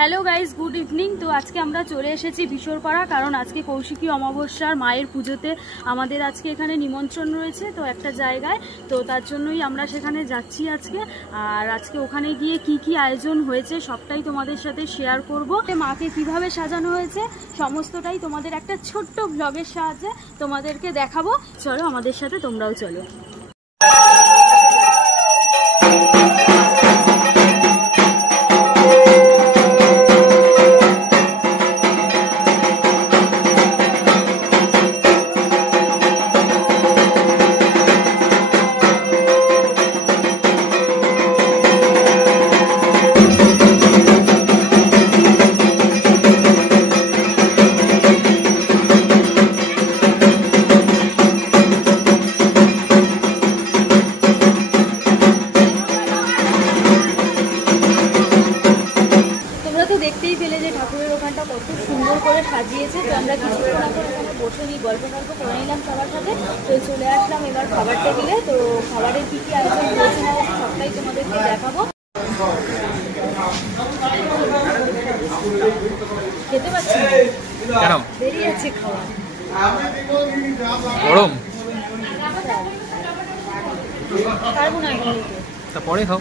Hello guys, good evening. তো আজকে আমরা চলে এসেছি বিশোরপাড়া, কারণ আজকে কৌশিকী অমাবস্যার মায়ের পুজোতে আমাদের আজকে এখানে নিমন্ত্রণ রয়েছে তো একটা জায়গায়। তো তার জন্যই আমরা সেখানে যাচ্ছি আজকে। আর আজকে ওখানে গিয়ে কি কি আয়োজন হয়েছে সবটাই তোমাদের সাথে শেয়ার করব। মাকে কিভাবে সাজানো হয়েছে সমস্তটাই তোমাদের একটা ছোট্ট ব্লগের সাহায্যে তোমাদেরকে দেখাবো। চলো আমাদের সাথে তোমরাও চলো। দেখতেই পেলে যে ঠাকুরের ওখানটা কত সুন্দর করে সাজিয়েছে। তো আমরা কিছুক্ষণ আগে ওখানে বসে নিই, গল্প করে নিলাম সবার সাথে। তো চলে আসলাম এবার খাবার টেবিলে। তো খাবারের কি কি আয়োজন হয়েছে না সবটাই তোমাদেরকে দেখাবো। খেতে পাচ্ছি না, দেরি আছে খাওয়া, গরম পারবো না পরে খাও।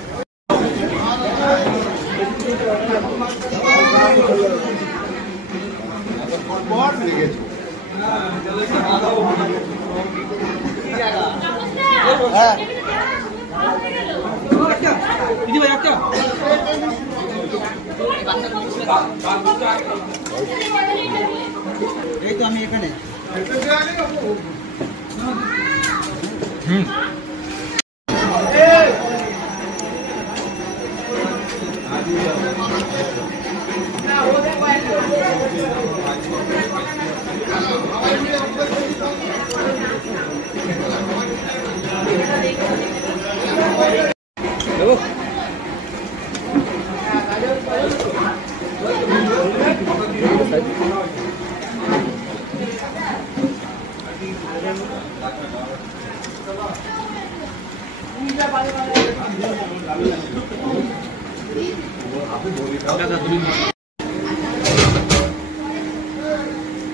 এই তো আমি এখানে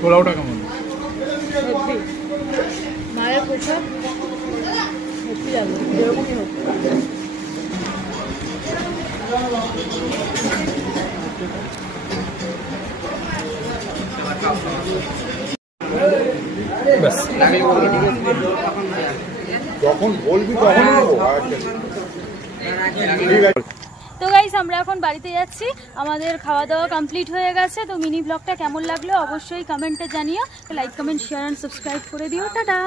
পোলাওটা কেমন? মায়ের প্রসাদ সত্যি যাবে যেরকমই হোক। যখন বলবি তখন তো গাইস, আমরা এখন বাড়িতে যাচ্ছি। আমাদের খাওয়া দাওয়া কমপ্লিট হয়ে গেছে। তো মিনি ব্লগটা কেমন লাগলো অবশ্যই কমেন্টে জানিও। Like, comment, share and subscribe করে দিও। টাটা।